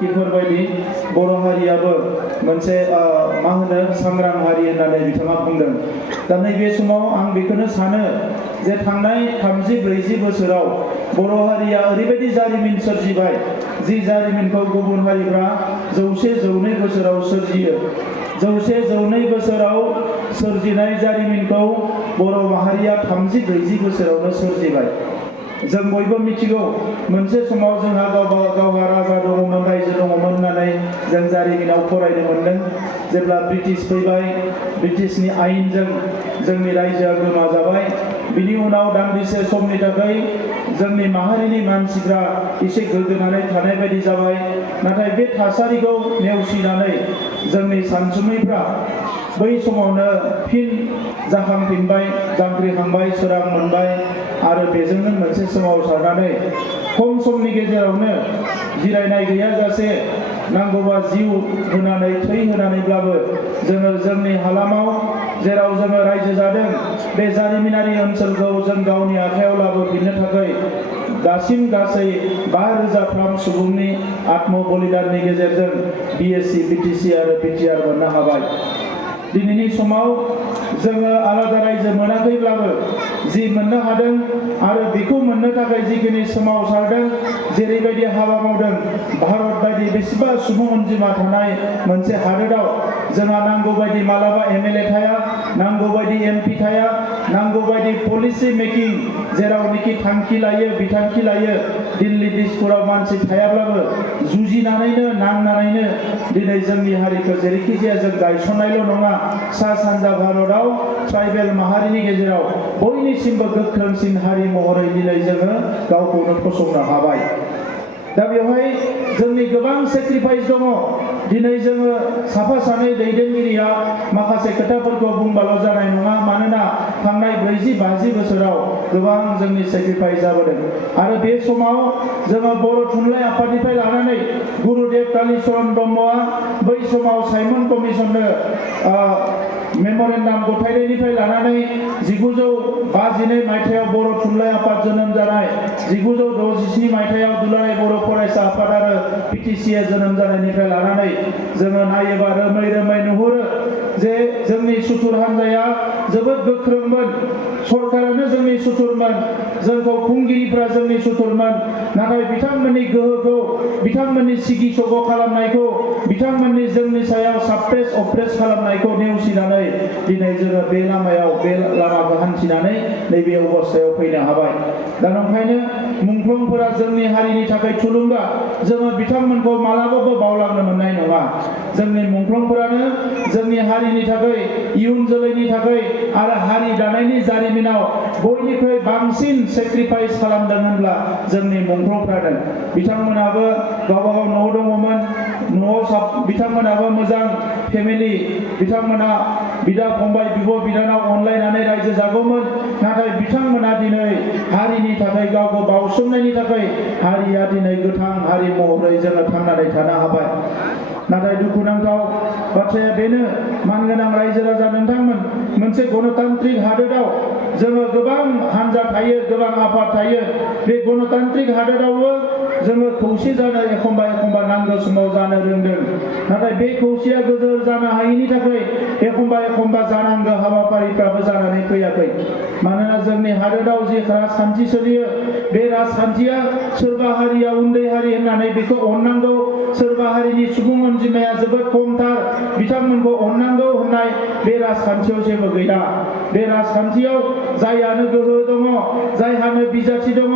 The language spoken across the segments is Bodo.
बेफोरबायदि बर' हारियाबो मोनसे मा होनो सांग्रां हारि होननानै बिथाङा बुंदों। दा नैबे समाव आं बेखौनो सानो जे थांनाय 30-40 बोसोराव बर' हारिया ओरैबायदि जारिमिन सोरजिबाय, जि जारिमिनखौ गुबुन हारिफ्रा 100-102 बोसोराव सोरजियो। 100-102 बोसोराव सोरजिनाय जारिमिनखौ बर' माहारिया 30-40 बोसोरावनो सोरजिबाय। जों बयबो मिथिगौ मोनसे समाव जोंहा गावहा राजा दङमोन, रायजो दङमोन होननानै जों जारिमिनाव फरायनो मोनदों। जेब्ला ब्रिटिश फैबाय, ब्रिटिशनि आयेनजों जोंनि रायजोआ गोमाजाबाय। बिनि उनाव दान्दिसे समनि थाखाय जोंनि माहारिनि मानसिफ्रा एसे गोदोनानै थानाय बायदि जाबाय। नाथाय बे थासारिखौ नेवसिनानै जोंनि सानसुमैफ्रा बै समावनो फिन जाखांफिनबाय, जांख्रिखांबाय, सोरां मोनबाय आरो बेजोंनो मोनसे सोमावसारनानै खम समनि गेजेरावनो जिरायनाय गैयाजासे नांगौबा जिउ होनानै थै होनानैब्लाबो जोङो जोंनि हालामाव जेराव जोङो रायजो जादों बे जारिमिनारि ओनसोलखौ जों गावनि आखायाव लाबोफिननो थाखाय दासिम गासै 5,000 सुबुंनि आत्म बलिदाननि गेजेरजों BSc, BTC आरो BTR मोननो हाबाय। दिनैनि समाव जोङो आलादा रायजो मोनाखैब्लाबो जि मोननो हादों आरो बेखौ मोननो थाखाय जिखिनि सोमावसारदों, जेरैबायदि हाबा मावदों, भारत बायदि बेसेबा सुबुं अनजिमा थानाय मोनसे हादोराव जोंहा नांगौ बायदि मालाबा MLA थाया, नांगौ बायदि MP थाया, नांगौ बायदि पलिसि मेकिं जेरावनोखि थांखि लायो, बिथांखि लायो, दिल्ली दिसपुराव मानसि थायाब्लाबो जुजिनानैनो नांनानैनो दिनै जोंनि हारिखौ जेरैखि जाया जों गायसननायल' नङा, सा सानजा भारताव ट्राइबेल माहारिनि गेजेराव बयनिसिमबो गोख्रोंसिन हारि महरै दिनै जोङो गावखौनो फसंनो हाबाय। दा बेवहाय जोंनि गोबां सेक्रिफाइस दङ। दिनै जोङो साफा सानै दैदेनगिरिया माखासे खोथाफोरखौ बुंबाल' जानाय नङा, मानोना थांनाय 40-50 बोसोराव गोबां जोंनि सेक्रिफाइस जाबोदों। आरो बे समाव जोङो बर' थुनलाइ आफादनिफ्राय लानानै गुरुदेव कालिचरण ब्रह्मआ बै समाव साइमन कमिसननो मेम'रेन्डाम गथायनायनिफ्राय लानानै 1952 मायथाइयाव बर' थुनलाइ आफाद जोनोम जानाय, 1967 मायथाइयाव दुलाराय बर' फरायसा आफाद आरो PTCA जोनोम जानायनिफ्राय लानानै जोङो नायोबा रोमै रोमै नुहुरो जे जोंनि सुथुर हान्जाया जोबोद गोख्रोंमोन। सरकारानो जोंनि सुथुरमोन, जोंखौ खुंगिरिफ्रा जोंनि सुथुरमोन। नाथाय बिथांमोननि गोहोखौ, बिथांमोननि सिगि सग' खालामनायखौ, बिथांमोननि जोंनि सायाव साप्रेस अप्रेस खालामनायखौ नेवसिनानै दिनै जोङो बे लामाखौ हान्थिनानै नैबे अबस्थायाव फैनो हाबाय। दा नंखायनो मुंख्लंफोरा जोंनि हारिनि थाखाय थुलुंगा। जोङो बिथांमोनखौ मालाबाबो बावलांनो मोननाय नङा। जोंनि मुंख्लंफोरानो जोंनि हारिनि थाखाय, इयुन जोलैनि थाखाय आरो हारि दानायनि जारिमिनाव बयनिख्रुइ बांसिन सेक्रिफाइस खालामदों होनब्ला जोंनि मुंख्लंफ्रानो। बिथांमोनाबो गावबागाव न' दङमोन, न'आव बिथांमोनाबो मोजां फेमिलि, बिथांमोना बिदा फंबाय, बिब' बिनानाव अनलायनानै रायजो जागौमोन। नाथाय बिथांमोना दिनै हारिनि थाखाय गावखौ बाउसोमनायनि थाखाय हारिया दिनै गोथां हारि महरै जोङो थांनानै थानो हाबाय। नाथाय दुखुनांथाव बाथ्राया बेनो, मानगोनां रायजो राजा नोंथांमोन, मोनसे गणतान्त्रिक हादोराव जोङो गोबां हान्जा थायो, गोबां आफाद थायो। बे गणतान्त्रिक हादोरावबो जोङो खौसे जानो एखमबा नांगौ समाव जानो रोंदों। नाथाय बे खौसेया गोजोर जानो हायैनि थाखाय एखमबा जानांगौ हाबाफारिफ्राबो जानानै फैयाखै। मानोना जोंनि हादोराव जि राजखान्थि सोलियो, बे राजखान्थिया सोरबा हारिया उन्दै हारि होननानै बेखौ अननांगौ, सोरबा हारिनि सुबुं अनजिमाया जोबोद खमथार, बिथांमोनखौ अननांगौ होननाय बे राजखान्थियाव जेबो गैया। बे राजखान्थियाव जायहानो गोहो दङ, जायहानो बिजाथि दङ,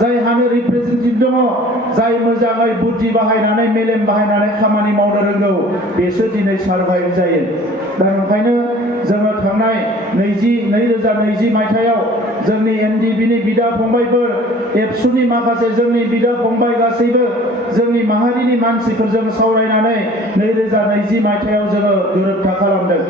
जायहानो रिप्रेजेन्टेटिभ दङ, जाय मोजाङै बुद्धि बाहायनानै, मेलेम बाहायनानै खामानि मावनो रोंगौ, बेसो दिनै सारभाइभ जायो। दा ओंखायनो जोङो थांनाय 2020 मायथाइयाव जोंनि NDBनि बिदा फंबायफोर, एबसुनि माखासे जोंनि बिदा फंबाय गासैबो जोंनि माहारिनि मानसिफोरजों सावरायनानै 2020 मायथाइयाव जोङो गोरोबथा खालामदों।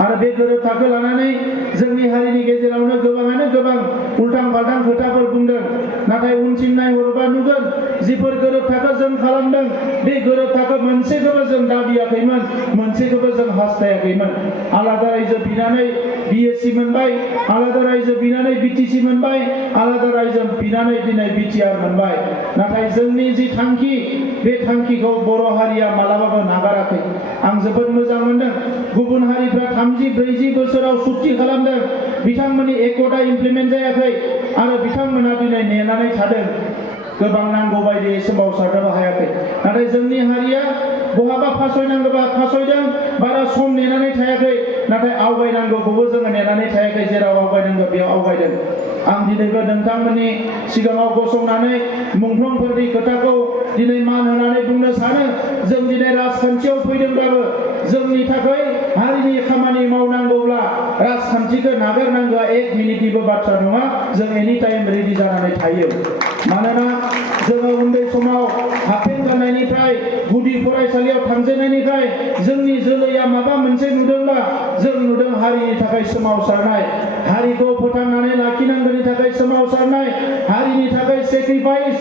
आरो बे गोरोबथाखौ लानानै जोंनि हारिनि गेजेरावनो गोबाङानो गोबां उल्टां फाल्टां खोथाफोर बुंदों। नाथाय उनथिं नायहरोबा नुगोन जिफोर गोरोबथाखौ जों खालामदों बे गोरोबथाखौ मोनसेखौबो जों दाबियाखैमोन, मोनसेखौबो जों हास्थायाखैमोन। आलादा रायजो बिनानै BSc मोनबाय, आलादा रायजो बिनानै BTC मोनबाय, आलादा रायजो बिनानै दिनै BTR मोनबाय। नाथाय जोंनि जि थांखि बे थांखिखौ बर' हारिया मालाबाबो नागाराखै। आं जोबोद मोजां मोनदों गुबुन हारिफ्रा 30-40 बोसोराव सुक्ति खालामदों, बिथांमोननि एकटा इमप्लिमेन्ट जायाखै आरो बिथांमोना दिनै नेनानै थादों। गोबां नांगौ बायदियै सोमावसारनोबो हायाखै। नाथाय जोंनि हारिया बहाबा फासयनांगौबा फासयदों, बारा सम नेनानै थायाखै। नाथाय आवगायनांगौखौबो जोङो नेनानै थायाखै, जेराव आवगायनांगौ बेयाव आवगायदों। आं दिनैबो नोंथांमोननि सिगाङाव गसंनानै मुंख्लंफोरनि खोथाखौ दिनै मान होनानै बुंनो सानो, जों दिनै राजखान्थियाव फैदोंब्लाबो जोंनि थाखाय हारिनि खामानि मावनांगौब्ला राजखान्थिखौ नागारनांगौआ 1 मिनिटनिबो बाथ्रा नङा। जों एनि टाइम रेडि जानानै थायो। मानोना जोङो उन्दै समाव हाफपेन्ट गाननायनिफ्राय गुदि फरायसालियाव थांजेननायनिफ्राय जोंनि जोलैया माबा मोनसे नुदोंबा जों नुदों हारिनि थाखाय सोमावसारनाय, हारिखौ फोथांनानै लाखिनांगौनि थाखाय सोमावसारनाय, हारिनि थाखाय सेक्रिफाइस,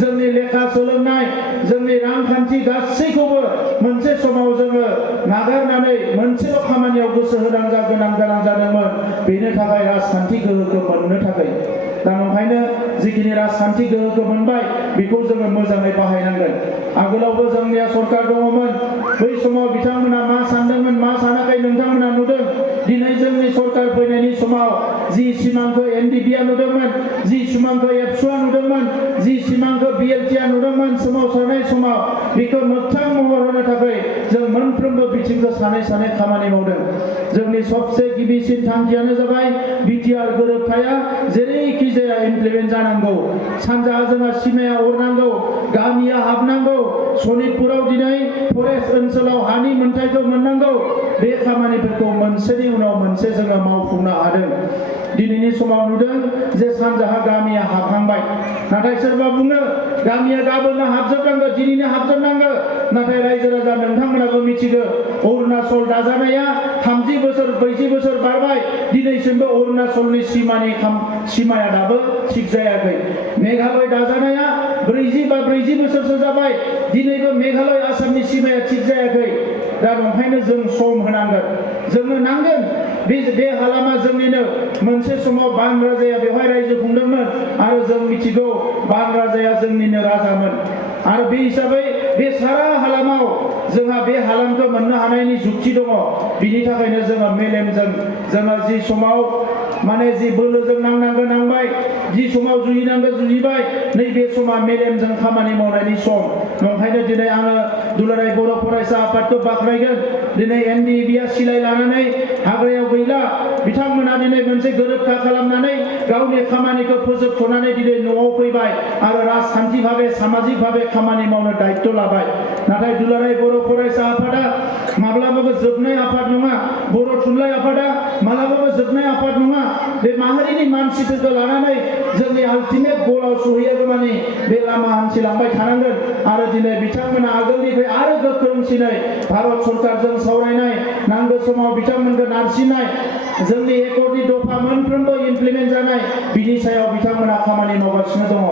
जोंनि लेखा सोलोंनाय, जोंनि रांखान्थि गासैखौबो मोनसे समाव जोङो नागारनानै मोनसेल' खामानियाव गोसो गोनां जादोंमोन, बेनि थाखाय राजखान्थि गोहोखौ मोननो थाखाय। दा ओंखायनो जिखिनि राजखान्थि गोहोखौ मोनबाय बेखौ जोङो मोजाङै बाहायनांगोन। आगोलावबो जोंनिया सरकार दङमोन, बै समाव बिथांमोना मा सानदोंमोन मा सानाखै नोंथांमोना नुदों। दिनै जोंनि सरकार फैनायनि समाव जि सिमांखौ NDP-आ नुदोंमोन, जि सिमांखौ एबसुआ नुदोंमोन, जि सिमांखौ BLT-आ नुदोंमोन सोमावसारनाय समाव, बेखौ मोगथां महर होनो थाखाय जों मोनफ्रोमबो बिथिंखौ सानै सानै खामानि मावदों। जोंनि सबसे गिबिसिन थांखियानो जाबाय BTR गोरोबथाया जेरैखि जाया इमप्लिमेन्ट जानांगौ। सानजाहा जोंहा सिमाया अरनांगौ, गामिया हाबनांगौ, सनितपुराव दिनै फरेस्ट ओनसोलाव हानि मोन्थायखौ मोननांगौ। बे खामानिफोरखौ मोनसेनि उनाव मोनसे जोङो मावफुंनो हादों। दिनैनि समाव नुदों जे सानजाहा गामिया हाबहांबाय, नाथाय सोरबा बुङो गामिया गाबोननो हाबजोबनांगौ, दिनैनो हाबजोबनांगौ। नाथाय रायजो राजा नोंथांमोनाबो मिथिगौ अरुणाचल दाजानाया 30 बोसोर 40 बोसोर बारबाय, दिनैसिमबो अरुणाचलनि सिमाया दाबो थिग जायाखै। मेघालय दाजानाया 40 बोसोरसो जाबाय, दिनैबो मेघालय आसामनि सिमाया थिग जायाखै। दा ओंखायनो जों सम होनांगोन, जोंनो नांगोन। बे हालामा जोंनिनो। मोनसे समाव बान राजाया बेवहाय रायजो खुंदोंमोन आरो जों मिथिगौ बान राजाया जोंनिनो राजामोन। आरो बे हिसाबै बे सारा हालामाव जोंहा बे हालामखौ मोननो हानायनि जुक्ति दङ। बिनि थाखायनो जोङो मेलेमजों जोङो जि समाव जि बोलोजों नांनांगौ नांबाय, जि समाव जुजिनांगौ जुजिबाय, नैबे समा मेलेमजों खामानि मावनायनि सम। ओंखायनो दिनै आङो दुलाराय बर' फरायसा आफादखौ बाख्नायगोन। दिनै NDP-आ सिलाय लानानै हाग्रायाव गैला, बिथांमोना दिनै मोनसे गोरोबथा खालामनानै गावनि खामानिखौ फोजोबथ'नानै दिनै न'आव फैबाय आरो राजखान्थि भाबे सामाजिक भाबे खामानि मावनो दायित्व लाबाय। नाथाय दुलाराय बर' फरायसा आफादा माब्लाबाबो जोबनाय आफाद नङा, बर' थुनलाइ आफादा माब्लाबाबो जोबनाय आफाद नङा। बे माहारिनि मानसिफोरखौ लानानै जोंनि आल्टिमेट गलाव सहैयागौमानि बे लामा हान्थिलांबाय थानांगोन। आरो दिनै बिथांमोना आगोलनिफ्राय आरो गोख्रोंसिनै भारत सरकारजों सावरायनाय, नांगौ समाव बिथांमोनखौ नारसिननाय, जोंनि एकर्डनि दफा मोनफ्रोमबो इमप्लिमेन्ट जानाय, बिनि सायाव बिथांमोना खामानि मावगासिनो दङ।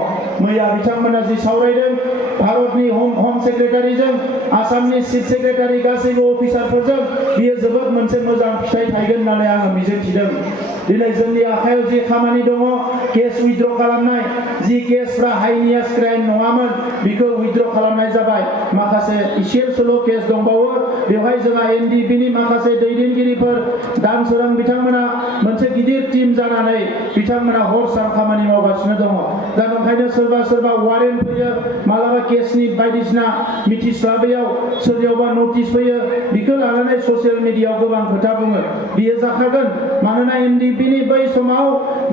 मैया बिथांमोना जि सावरायदों भारतनि हम सेक्रेटारिजों, आसामनि चिफ सेक्रेटारि, गासैबो अफिसारफोरजों, बियो जोबोद मोनसे मोजां फिथाइ थायगोन होननानै आङो मिजिंथिदों। दिनै जोंनि आखायाव जि खामानि दङ, केस उइथड्र खालामनाय, जि केसफ्रा हाइनियास क्राइम नङामोन बेखौ उइथड्र खालामनाय जाबाय। माखासे इसेल' केस दंबावो, बेवहाय जोंहा NDP-नि माखासे दैदेनगिरिफोर दानसोरां बिथांमोना मोनसे गिदिर टीम जानानै बिथांमोना हर सान खामानि मावगासिनो दङ। दा ओंखायनो सोरबा वारेन्ट फैयो, मालाबा केसनि बायदिसिना मिथिस्लाबैयाव सोरनियावबा नटिस फैयो, बेखौ लानानै ससियेल मिडियायाव गोबां खोथा बुङो। बियो जाखागोन, मानोना NDP-नि बै समाव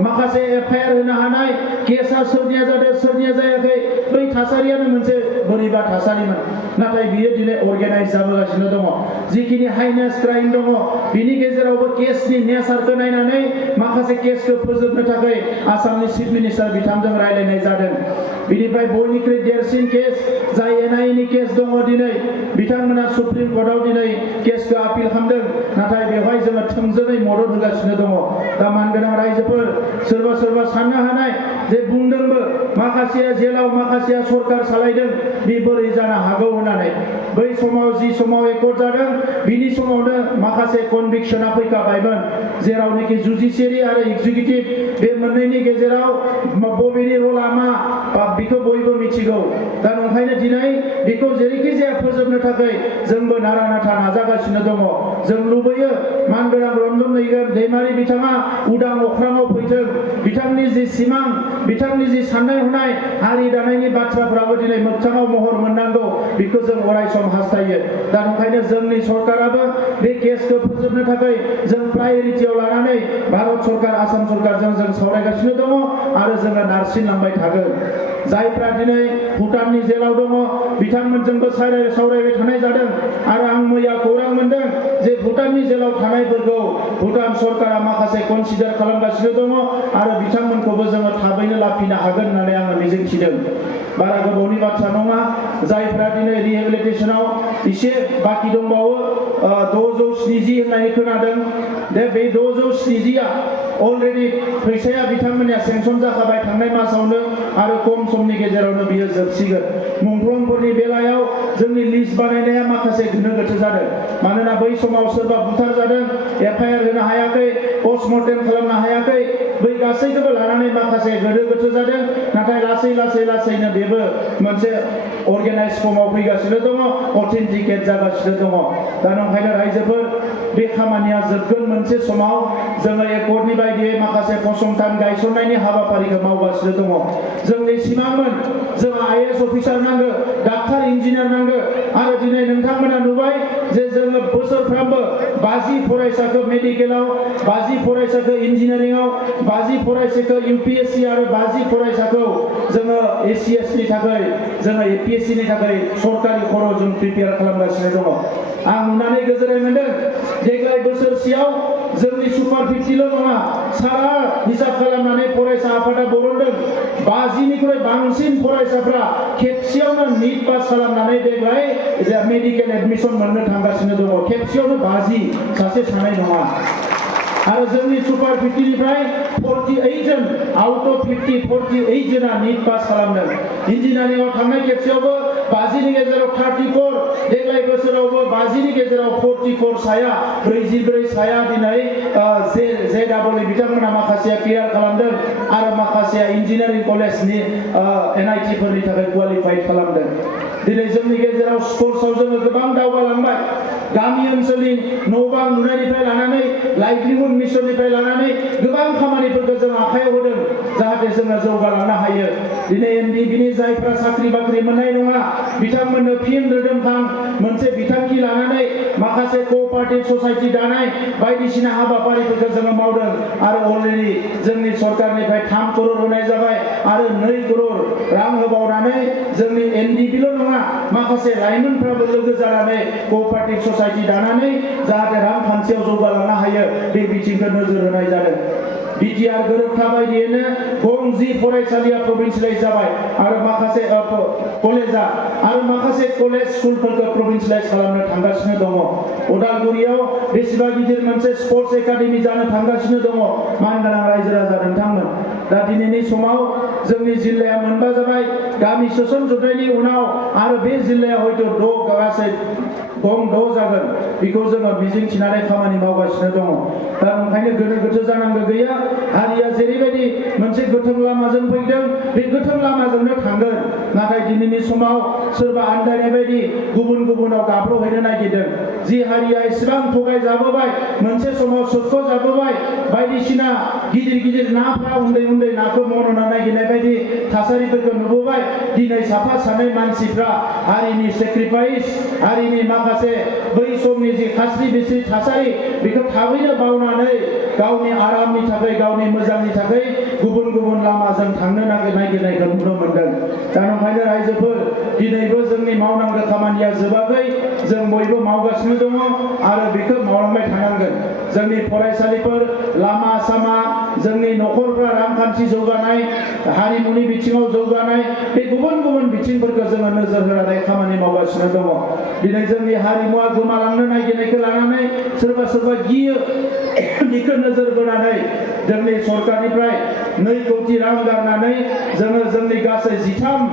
माखासे FIR होनो हानाय केसआ सोरनिया जादों सोरनिया जायाखै बै थासारियानो मोनसे बोरैबा थासारिमोन नाथाय बियो दिनै अर्गेनाइज जाबोगासिनो दङ जिखिनि हाइनेस क्राइम दङ बिनि गेजेरावबो केसनि नेचारखौ नायनानै माखासे केसखौ फोजोबनो थाखाय आसामनि चिफ मिनिस्टार बिथांजों रायलायनाय जादों बिनिफ्राय बयनिख्रुइ देरसिन केस जाय एनआइएनि केस दङ दिनै बिथांमोना सुप्रिम कर्टआव दिनै केसखौ आपिल खालामदों नाथाय बेवहाय जोङो थोंजोङै मदद होगासिनो दङ दा मानगोनां रायजोफोर सोरबा सोरबा साननो हानाय जे बुंदोंबो माखासेया जेलाव माखासेया सरकार सालायदों बे बोरै जानो हागौ होननानै बै समाव जि समाव एकर्ड जादों बिनि समावनो माखासे कनभिक्सना फैखाबायमोन जेरावनोखि जुडिसियारि आरो एग्जिकिउटिभ बे मोननैनि गेजेराव बबेनि रला मा बेखौ बयबो मिथिगौ दा ओंखायनो दिनै बेखौ जेरैखि जाया फोजोबनो थाखाय जोंबो नारा नाथा नाजागासिनो दङ जों लुबैयो मानगोनां रन्जन दैमारि बिथाङा उदां अख्राङाव फैथों बिथांनि जि सिमां बिथांनि जि साननाय हनाय हारि दानायनि बाथ्राफ्राबो दिनै मोगथाङाव महर मोननांगौ बेखौ जों अरायसम हास्थायो दा ओंखायनो जोंनि सरकाराबो बे केसखौ फोजोबनो थाखाय जों प्रायरिटियाव लानानै भारत सरकार आसाम सरकारजों जों सावरायगासिनो दङ आरो जोङो नारसिनलांबाय थागोन जायफ्रा दिनै भुटाननि जेलाव दङ बिथांमोनजोंबो सावरायबाय थानाय जादों आरो आं मैया खौरां मोनदों जे भुटाननि जेलाव थानायफोरखौ भुटान सरकारा माखासे कनसिडार खालामगासिनो दङ आरो बिथांमोनखौबो जोङो थाबैनो लाफिनो हागोन होननानै आङो मिजिंथिदों बारा गोबावनि बाथ्रा नङा जायफ्रा दिनै रिहेबिलिटेसनाव एसे बाखि दंबावो 670 होननानै खोनादों दा बे 670आ अलरेडि फैसाया बिथांमोननिया सेंसन जाखाबाय थांनाय मासावनो आरो खम समनि गेजेरावनो बियो जोबसिगोन मुंख्लंफोरनि बेलायाव जोंनि लिस्ट बानायनाया माखासे गोनो गोथो जादों मानोना बै समाव सोरबा बुथार जादों एफआइआर होनो हायाखै पस्टमर्टेम खालामनो हायाखै बै गासैखौबो लानानै माखासे गोनो गोथो जादों नाथाय लासैनो बेबो मोनसे अर्गेनाइज फर्माव फैगासिनो दङ अथेन्टिकेट जागासिनो दङ दा ओंखायनो रायजोफोर बे खामानिया जोबगोन मोनसे समाव जोङो एकर्डनि बायदियै माखासे फसंथान गायसननायनि हाबाफारिखौ मावगासिनो दङ जोंनि सिमांमोन जोंहा आइएएस अफिसार नांगौ डाक्टार इन्जिनियार नांगौ आरो दिनै नोंथांमोना नुबाय जे जोङो बोसोरफ्रामबो 50 फरायसाखौ मेडिकेलाव 50 फरायसाखौ इन्जिनियारिंआव 50 फरायसाखौ इउपिएससि आरो 50 फरायसाखौ जोङो एसिएस नि थाखाय जोङो एपिएससि नि थाखाय सरकारि खरस जों प्रिपेयार खालामगासिनो दङ आं नुनानै गोजोननाय मोनदों देग्लाय बोसोरसेयाव जोंनि सुपार 50ल' नङा सारा हिसाब खालामनानै फरायसा आफादा बरनदों 50निख्रुइ बांसिन फरायसाफ्रा खेबसेयावनो निट पास खालामनानै देग्लाय मेडिकेल एडमिसन मोननो थांगासिनो दङ खेबसेयावनो 50 सासे थानाय नङा आरो जोंनि सुपार 50 निफ्राय 48 जन आउट अफ 50 48 जना निट पास खालामदों इन्जिनियारिंआव थांनाय खेबसेयावबो 50 नि गेजेराव 34 देग्लाय बोसोरावबो 50 नि गेजेराव 44 साया 44 साया दिनै जे डाबल बिथांमोना माखासेया क्लियार खालामदों आरो माखासेया इन्जिनियारिं कलेजनि एनआइटि फोरनि थाखाय क्वालिफाइड खालामदों दिनै जोंनि गेजेराव स्पर्ट्सआव जोङो गोबां दावगालांबाय गामि ओनसोलनि न' बां लुनायनिफ्राय लानानै लाइभलिहुड मिशननिफ्राय लानानै गोबां खामानिफोरखौ जों आखायाव होदों जाहाथे जोङो जौगालांनो हायो दिनै एनडिबिनि जायफ्रा साख्रि बाख्रि मोननाय नङा बिथांमोननो फिन रोदोमखां मोनसे बिथांखि लानानै माखासे कअपारेटिभ ससाइटि दानाय बायदिसिना हाबाफारिफोरखौ जोङो मावदों आरो अलरेडि जोंनि सरकारनिफ्राय 3 करोड़ होनाय जाबाय आरो 2 करोड़ रां होबावनानै जोंनि एनडिबिल' नङा माखासे लाइमोनफ्राबो लोगो जानानै कअपारेटिभ ससाइटि दानानै जाहाथे रांखान्थियाव जौगालांनो हायो बे बिथिंखौ नोजोर होनाय जादों बिटिआर गोरोबथा बायदियैनो गं 10 फरायसालिया प्रभिन्सियेलाइज जाबाय आरो माखासे कलेजा आरो माखासे कलेज स्कुलफोरखौ प्रभिन्सियेलाइज खालामनो थांगासिनो दङ उदालगुरियाव बेसेबा गिदिर मोनसे स्पर्ट्स एकाडेमि जानो थांगासिनो दङ मानगोनां रायजो राजा नोंथांमोन दा दिनैनि समाव जोंनि जिल्लाया मोनबा जाबाय गामि सोसनजोबनायनि उनाव आरो बे जिल्लाया हयथ' गासै गं 6 जागोन बेखौ जोङो मिजिं थिनानै खामानि मावगासिनो दङ दा ओंखायनो गोनो गोथो जानांगौ गैया हारिया जेरैबायदि मोनसे गोथों लामाजों फैदों बे गोथों लामाजोंनो थांगोन नाथाय दिनैनि समाव सोरबा आन्दायनाय बायदि गुबुनाव गाब्रहैनो नागिरदों जि हारिया एसेबां थगायजाबोबाय मोनसे समाव सोबख'जाबोबाय बायदिसिना गिदिर नाफ्रा उन्दै नाखौ मन'नो नागिरनाय बायदि थासारिफोरखौ नुबोबाय दिनै साफा सानै मानसिफ्रा हारिनि सेक्रिफाइस हारिनि माखासे बै समनि जि खास्रि बिस्रि थासारि बेखौ थाबैनो बावनानै गावनि आरामनि थाखाय गावनि मोजांनि थाखाय गुबुन गुबुन लामाजों थांनो नागिरनायखौ नुनो मोनदों। दा ओंखायनो रायजोफोर दिनैबो जोंनि मावनांगौ खामानिया जोबाखै, जों बयबो मावगासिनो दङ आरो बेखौ मावलांबाय थानांगोन। जोंनि फरायसालिफोर, लामा सामा, जोंनि न'खरफ्रा रांखान्थि जौगानाय, हारिमुनि बिथिङाव जौगानाय, बे गुबुन गुबुन बिथिंफोरखौ जोङो नोजोर होनानै खामानि मावगासिनो दङ। दिनै जोंनि हारिमुवा गोमालांनो नागिरनायखौ लानानै सोरबा सोरबा गियो। बेखौ नोजोर बोनानै जोंनि सरकारनिफ्राय 2 कोटि रां गारनानै जोङो जोंनि गासै 13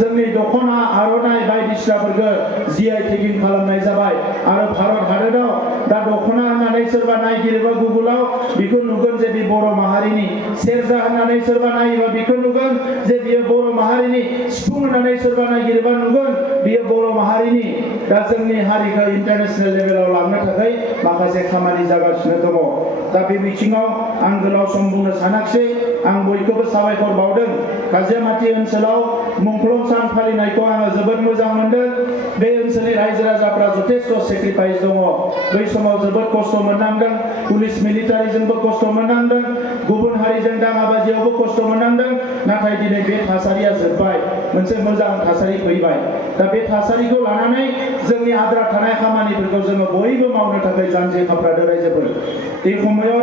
जोंनि दख'ना, आर'नाइ बायदिसिनाफोरखौ GI टेगिं खालामनाय जाबाय। आरो भारत हादराव दा दख'ना होननानै सोरबा नायगिरोबा गुगोलाव बेखौ नुगोन जे बे बर' माहारिनि, सेरजा होननानै सोरबा नायोबा बेखौ नुगोन जे बेयो बर' माहारिनि, सिफुं होननानै सोरबा नायगिरोबा नुगोन बेयो बर' माहारिनि। दा जोंनि हारिखौ इन्टारनेसनेल लेभेलाव लांनो थाखाय माखासे खामानि जागासिनो दङ। दा बे बिथिङाव आं गोलाव सम बुंनो सानाखिसै। आं बयखौबो साबायखर बावदों। काजियामाटी ओनसोलाव मुंख्लं सान फालिनायखौ आङो जोबोद मोजां मोनदों। बे ओनसोलनि रायजो राजाफ्रा जथेस्थ' सेक्रिफाइस दङ। बै समाव जोबोद खस्थ' मोननांदों, पुलिस मिलिटारिजोंबो खस्थ' मोननांदों, गुबुन हारिजों दाङाबाजियावबो खस्थ' मोननांदों। नाथाय दिनै बे थासारिया जोब्बाय, मोनसे मोजां थासारि फैबाय। दा बे थासारिखौ लानानै जोंनि आद्रा थानाय खामानिफोरखौ जोङो बयबो मावनो थाखाय जानजि खाफ्रादो रायजोफोर। बे समाव